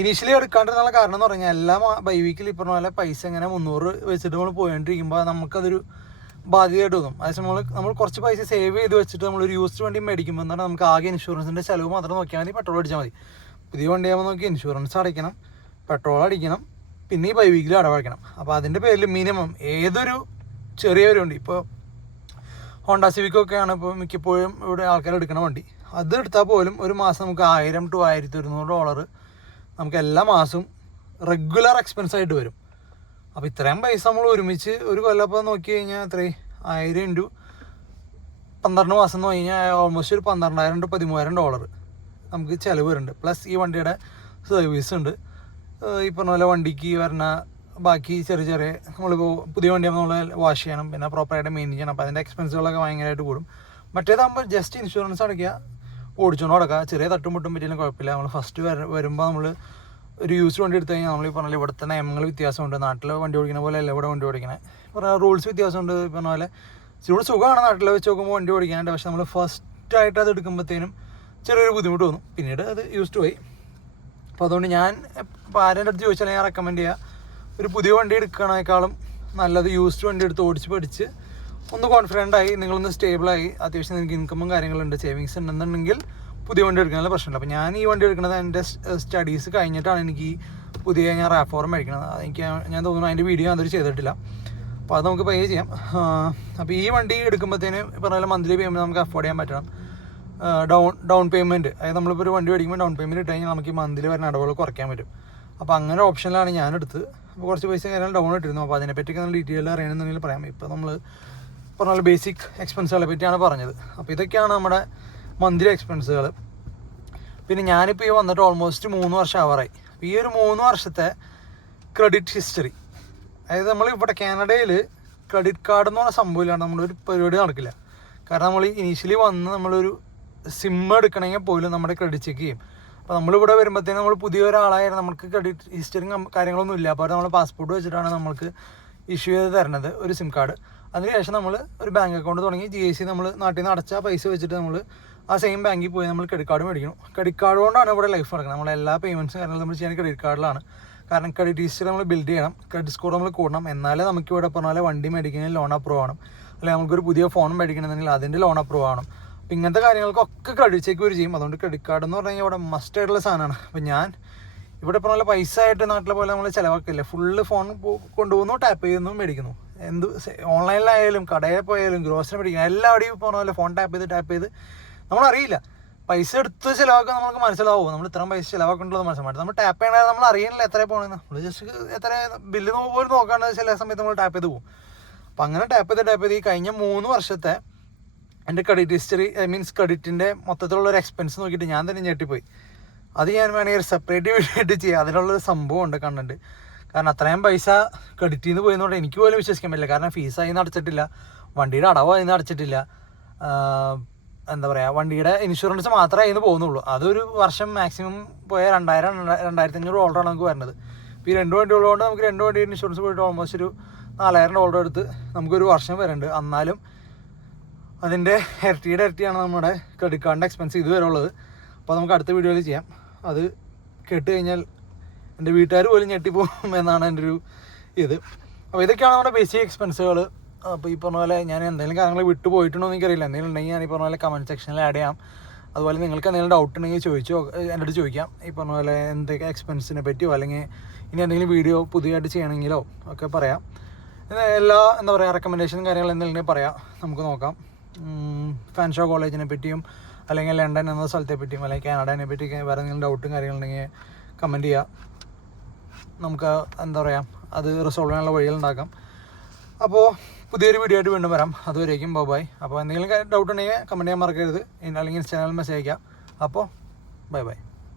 ഇനീഷ്യലി എടുക്കാണ്ടിരുന്നുള്ള കാരണം എന്ന് പറഞ്ഞാൽ എല്ലാ ബൈ വീക്കിൽ ഈ പറഞ്ഞ പോലെ പൈസ ഇങ്ങനെ 300 വെച്ചിട്ട് നമ്മൾ പോയിക്കൊണ്ടിരിക്കുമ്പോൾ നമുക്കതൊരു ബാധ്യതയായിട്ട് തോന്നും. അതേസമയം നമ്മൾ കുറച്ച് പൈസ സേവ് ചെയ്ത് വെച്ചിട്ട് നമ്മളൊരു യൂസ്ഡ് വണ്ടി മേടിക്കുമ്പോൾ എന്താണ് നമുക്ക് ആകെ ഇൻഷുറൻസിൻ്റെ ചിലവ് മാത്രം നോക്കിയാൽ മതി, പെട്രോൾ അടിച്ചാൽ മതി. പുതിയ വണ്ടിയാകുമ്പോൾ നോക്കി ഇൻഷുറൻസ് അടയ്ക്കണം, പെട്രോൾ അടിക്കണം, പിന്നെ ഈ ബൈ വീക്കിൽ അടവടയ്ക്കണം. അപ്പോൾ അതിൻ്റെ പേരിൽ മിനിമം ഏതൊരു ചെറിയൊരു വണ്ടി, ഇപ്പോൾ ഹോണ്ട സിവിക്കൊക്കെയാണ് ഇപ്പോൾ മിക്കപ്പോഴും ഇവിടെ ആൾക്കാർ എടുക്കുന്ന വണ്ടി, അത് എടുത്താൽ പോലും ഒരു മാസം നമുക്ക് $1000 to $1100 നമുക്ക് എല്ലാ മാസവും റെഗുലർ എക്സ്പെൻസ് ആയിട്ട് വരും. അപ്പോൾ ഇത്രയും പൈസ നമ്മൾ ഒരുമിച്ച് ഒരു കൊല്ലപ്പോൾ നോക്കി കഴിഞ്ഞാൽ എത്രയും 1000 into 12 മാസം എന്ന് കഴിഞ്ഞാൽ ഓൾമോസ്റ്റ് ഒരു $12,000 to $13,000 നമുക്ക് ചിലവ് വരുന്നുണ്ട്. പ്ലസ് ഈ വണ്ടിയുടെ സർവീസ് ഉണ്ട്, ഈ പറഞ്ഞ പോലെ വണ്ടിക്ക് വരുന്ന ബാക്കി ചെറിയ നമ്മളിപ്പോൾ പുതിയ വണ്ടിയാകുമ്പോൾ നമ്മൾ വാഷ് ചെയ്യണം, പിന്നെ പ്രോപ്പറായിട്ട് മെയിൻറ്റെയിൻ ചെയ്യണം. അപ്പോൾ അതിൻ്റെ എക്സ്പെൻസുകളൊക്കെ ഭയങ്കരമായിട്ട് കൂടും. മറ്റേതാകുമ്പോൾ ജസ്റ്റ് ഇൻഷുറൻസ് അടയ്ക്കുക, ഓടിച്ചോണ്ട് നടക്കുക, ചെറിയ തട്ടും മുട്ടും പറ്റിയാലും കുഴപ്പമില്ല. നമ്മൾ ഫസ്റ്റ് വരുമ്പോൾ നമ്മൾ ഒരു യൂസ് വണ്ടി എടുത്തു കഴിഞ്ഞാൽ നമ്മൾ ഈ പറഞ്ഞാൽ ഇവിടുത്തെ നിയമങ്ങൾ വ്യത്യാസമുണ്ട്. നാട്ടിൽ വണ്ടി ഓടിക്കുന്ന പോലെ അല്ല ഇവിടെ വണ്ടി ഓടിക്കണേ, പറഞ്ഞാൽ റൂൾസ് വ്യത്യാസമുണ്ട്. ഈ പറഞ്ഞ പോലെ ഇച്ചിരി സുഖമാണ് നാട്ടിൽ വെച്ച് നോക്കുമ്പോൾ വണ്ടി ഓടിക്കാനായിട്ട്. പക്ഷെ നമ്മൾ ഫസ്റ്റായിട്ട് അത് എടുക്കുമ്പോഴത്തേനും ചെറിയൊരു ബുദ്ധിമുട്ട് തോന്നും, പിന്നീട് അത് യൂസ്ഡ് പോയി. അപ്പോൾ അതുകൊണ്ട് ഞാൻ ഇപ്പോൾ ആരുടെ അടുത്ത് ചോദിച്ചാൽ ഞാൻ റെക്കമെൻഡ് ചെയ്യുക, ഒരു പുതിയ വണ്ടി എടുക്കണേക്കാളും നല്ലത് യൂസ്ഡ് വണ്ടി എടുത്ത് ഓടിച്ച് പഠിച്ച് ഒന്ന് കോൺഫിഡൻ്റായി നിങ്ങളൊന്ന് സ്റ്റേബിളായി അത്യാവശ്യം നിങ്ങൾക്ക് ഇൻകമും കാര്യങ്ങളുണ്ട്, സേവിങ്സ് ഉണ്ടെന്നുണ്ടെങ്കിൽ പുതിയ വണ്ടി എടുക്കാനുള്ള പ്രശ്നമില്ല. അപ്പോൾ ഞാൻ ഈ വണ്ടി എടുക്കുന്നത് എൻ്റെ സ്റ്റഡീസ് കഴിഞ്ഞിട്ടാണ് എനിക്ക് പുതിയ ഞാൻ RAV4 മേടിക്കുന്നത്. എനിക്ക് ഞാൻ തോന്നുന്നു അതിൻ്റെ വീഡിയോ അതൊരു ചെയ്തിട്ടില്ല. അപ്പോൾ അത് നമുക്ക് പേ ചെയ്യാം. അപ്പോൾ ഈ വണ്ടി എടുക്കുമ്പോഴത്തേന് പറഞ്ഞാൽ മന്ത്ലി പേയ്മെൻറ്റ് നമുക്ക് അഫോർഡ് ചെയ്യാൻ പറ്റണം. ഡൗൺ പേയ്മെൻറ്റ്, അതായത് നമ്മളിപ്പോൾ ഒരു വണ്ടി മേടിക്കുമ്പോൾ ഡൗൺ പേയ്മെൻറ്റ് ഇട്ട് കഴിഞ്ഞാൽ നമുക്ക് ഈ മന്ത്ലി വരുന്ന അടവുകൾ കുറയ്ക്കാൻ പറ്റും. അപ്പോൾ അങ്ങനെ ഓപ്ഷനിലാണ് ഞാനെടുത്ത്. അപ്പോൾ കുറച്ച് പൈസ കാര്യങ്ങൾ ഡൗൺ ഇട്ടിരുന്നു. അപ്പോൾ അതിനെപ്പറ്റിയൊക്കെ നമ്മൾ ഡീറ്റെയിൽ അറിയണമെന്നുണ്ടെങ്കിൽ പറയാം. ഇപ്പോൾ നമ്മൾ പറഞ്ഞാൽ ബേസിക് എക്സ്പെൻസുകളെ പറ്റിയാണ് പറഞ്ഞത്. അപ്പോൾ ഇതൊക്കെയാണ് നമ്മുടെ മന്ത്ലി എക്സ്പെൻസുകൾ. പിന്നെ ഞാനിപ്പോൾ ഈ വന്നിട്ട് ഓൾമോസ്റ്റ് 3 വർഷം ആവാറായി. ഈ ഒരു 3 വർഷത്തെ ക്രെഡിറ്റ് ഹിസ്റ്ററി, അതായത് നമ്മൾ ഇവിടെ കാനഡയിൽ ക്രെഡിറ്റ് കാർഡ് എന്ന് പറഞ്ഞ സംഭവമില്ലാണ്ട് നമ്മളൊരു പരിപാടി നടക്കില്ല. കാരണം നമ്മൾ ഇനീഷ്യലി വന്ന് നമ്മളൊരു സിം എടുക്കണമെങ്കിൽ പോലും നമ്മുടെ ക്രെഡിറ്റ് ചെക്ക് ചെയ്യും. അപ്പോൾ നമ്മളിവിടെ വരുമ്പോഴത്തേനും നമ്മൾ പുതിയ ഒരാളായിരുന്നു, നമുക്ക് ക്രെഡിറ്റ് ഹിസ്റ്ററിയും കാര്യങ്ങളൊന്നും ഇല്ല. അപ്പോൾ നമ്മൾ പാസ്പോർട്ട് വെച്ചിട്ടാണ് നമ്മൾക്ക് ഇഷ്യൂ ചെയ്ത് തരുന്നത് ഒരു സിം കാർഡ്. അതിനുശേഷം നമ്മൾ ഒരു ബാങ്ക് അക്കൗണ്ട് തുടങ്ങി GST നമ്മൾ നാട്ടിൽ നിന്ന് അടച്ച പൈസ വെച്ചിട്ട് നമ്മൾ ആ സെയിം ബാങ്കിൽ പോയി നമ്മൾ ക്രെഡിറ്റ് കാർഡ് മേടിക്കണം. ക്രെഡിറ്റ് കാർഡ് കൊണ്ടാണ് ഇവിടെ ലൈഫ് നടക്കുന്നത്. നമ്മളെ എല്ലാ പേയ്മെൻറ്റ്സും കാര്യങ്ങളും നമ്മൾ ചെയ്യാൻ ക്രെഡിറ്റ് കാർഡിലാണ്. കാരണം ക്രെഡിറ്റ് ഹിസ്റ്ററി നമ്മൾ ബിൽഡ് ചെയ്യണം, ക്രെഡിറ്റ് സ്കോർ നമ്മൾ കൂടണം. എന്നാലേ നമുക്ക് ഇവിടെ പറഞ്ഞ പോലെ വണ്ടി മേടിക്കണമെങ്കിൽ ലോൺ അപ്രൂവ് ആവണം, അല്ലെങ്കിൽ നമുക്കൊരു പുതിയ ഫോൺ മേടിക്കണമെന്നുണ്ടെങ്കിൽ അതിൻ്റെ ലോൺ അപ്രൂവ് ആവണം. അപ്പോൾ ഇങ്ങനത്തെ കാര്യങ്ങൾക്കൊക്കെ ക്രെഡിറ്റ് ചെക്ക് ചെയ്യും. അതുകൊണ്ട് ക്രെഡിറ്റ് കാർഡ് എന്ന് പറഞ്ഞു കഴിഞ്ഞാൽ ഇവിടെ മസ്റ്റ് ആയിട്ടുള്ള സാധനമാണ്. അപ്പോൾ ഞാൻ ഇവിടെ പറഞ്ഞ പോലെ പൈസ ആയിട്ട് നാട്ടിലെ പോലെ നമ്മൾ ചിലവാക്കില്ല. ഫുള്ള് ഫോൺ കൊണ്ടുപോകുന്നു, ടാപ്പ് ചെയ്യുന്നു, മേടിക്കുന്നു. എന്ത് ഓൺലൈനിലായാലും കടയിൽ പോയാലും ഗ്രോസറി മേടിക്കണം എല്ലാവരുടെയും പറഞ്ഞ പോലെ ഫോൺ ടാപ്പ് ചെയ്ത് നമ്മളറിയില്ല. പൈസ എടുത്ത് ചിലവാക്കാൻ നമുക്ക് മനസ്സിലാവും, നമ്മൾ ഇത്രയും പൈസ ചിലവാക്കേണ്ടത് മനസ്സിലാവും. നമ്മൾ ടാപ്പ് ചെയ്യണത് നമ്മൾ അറിയണില്ല എത്ര പോകണമെന്ന്. നമ്മൾ ജസ്റ്റ് എത്ര ബില്ല് പോലും നോക്കാണ്ട് ചില സമയത്ത് നമ്മൾ ടാപ്പ് ചെയ്ത് പോകും. അപ്പം അങ്ങനെ ടാപ്പ് ചെയ്ത് ഈ കഴിഞ്ഞ 3 വർഷത്തെ എൻ്റെ ക്രെഡിറ്റ് ഹിസ്റ്ററി, മീൻസ് ക്രെഡിറ്റിൻ്റെ മൊത്തത്തിലുള്ള ഒരു എക്സ്പെൻസ് നോക്കിയിട്ട് ഞാൻ തന്നെ ഞെട്ടിപ്പോയി. അത് ഞാൻ വേണമെങ്കിൽ ഒരു സെപ്പറേറ്റ് വീഡിയോ ആയിട്ട് ചെയ്യാം. അതിനുള്ളൊരു സംഭവം ഉണ്ട് കണ്ടിട്ട്. കാരണം അത്രയും പൈസ ക്രെഡിറ്റിൽ നിന്ന് പോയെന്ന് പറഞ്ഞാൽ എനിക്ക് പോലും വിശ്വസിക്കാൻ പറ്റില്ല. കാരണം ഫീസായി അടച്ചിട്ടില്ല, വണ്ടിയുടെ അടവായി അടച്ചിട്ടില്ല, എന്താ പറയുക, വണ്ടിയുടെ ഇൻഷുറൻസ് മാത്രമേ അതിന് പോകുന്നുള്ളൂ. അതൊരു വർഷം മാക്സിമം പോയാൽ $2,000-2,500 നമുക്ക് വരുന്നത്. ഇപ്പോൾ ഈ 2 വണ്ടി ഉള്ളതുകൊണ്ട് നമുക്ക് 2 വണ്ടി ഇൻഷുറൻസ് പോയിട്ട് ഓൾമോസ്റ്റ് ഒരു $4,000 എടുത്ത് നമുക്കൊരു വർഷം വരുന്നുണ്ട്. എന്നാലും അതിൻ്റെ ഇരട്ടിയാണ് നമ്മുടെ ക്രെഡിറ്റ് കാർഡിൻ്റെ എക്സ്പെൻസ് ഇതുവരെ ഉള്ളത്. അപ്പോൾ നമുക്ക് അടുത്ത വീഡിയോയിൽ ചെയ്യാം. അത് കേട്ട് കഴിഞ്ഞാൽ എൻ്റെ വീട്ടുകാർ പോലും ഞെട്ടിപ്പോകും എന്നാണ് എൻ്റെ ഒരു ഇത്. അപ്പോൾ ഇതൊക്കെയാണ് നമ്മുടെ ബേസിക് എക്സ്പെൻസുകൾ. അപ്പോൾ ഈ പറഞ്ഞ പോലെ ഞാൻ എന്തെങ്കിലും കാര്യങ്ങൾ വിട്ടു പോയിട്ടുണ്ടോ എന്ന് എനിക്കറിയില്ല. എന്തെങ്കിലും ഉണ്ടെങ്കിൽ ഞാൻ ഈ പറഞ്ഞ പോലെ കമൻറ്റ് സെക്ഷനിൽ ആഡ് ചെയ്യാം. അതുപോലെ നിങ്ങൾക്ക് എന്തെങ്കിലും ഡൗട്ട് ഉണ്ടെങ്കിൽ എൻ്റെ അടുത്ത് ചോദിക്കാം. ഈ പറഞ്ഞ പോലെ എന്തൊക്കെ എക്സ്പെൻസിനെ പറ്റിയോ അല്ലെങ്കിൽ ഇനി എന്തെങ്കിലും വീഡിയോ പുതിയതായിട്ട് ചെയ്യണമെങ്കിലോ ഒക്കെ പറയാം. എല്ലാ എന്താ പറയുക റെക്കമെൻഡേഷനും കാര്യങ്ങൾ എന്തെങ്കിലും പറയാം, നമുക്ക് നോക്കാം. ഫാൻഷോ കോളേജിനെ പറ്റിയും അല്ലെങ്കിൽ ലണ്ടൻ എന്ന സ്ഥലത്തെ പറ്റിയും അല്ലെങ്കിൽ കാനഡനെ പറ്റിയൊക്കെ വേറെ എന്തെങ്കിലും ഡൗട്ടും കാര്യങ്ങളുണ്ടെങ്കിൽ കമൻറ്റ് ചെയ്യുക. നമുക്ക് എന്താ പറയുക അത് റിസോൾവ് ചെയ്യാനുള്ള വഴികളുണ്ടാക്കാം. അപ്പോൾ പുതിയൊരു വീഡിയോ ആയിട്ട് വീണ്ടും വരാം. അതുവരേക്കും ബൈ. അപ്പോൾ എന്തെങ്കിലും ഡൗട്ട് ഉണ്ടെങ്കിൽ കമൻറ്റ് ചെയ്യാൻ മറക്കരുത്, അല്ലെങ്കിൽ ചാനൽ മെസ്സേജ് അയക്കാം. അപ്പോൾ ബൈ.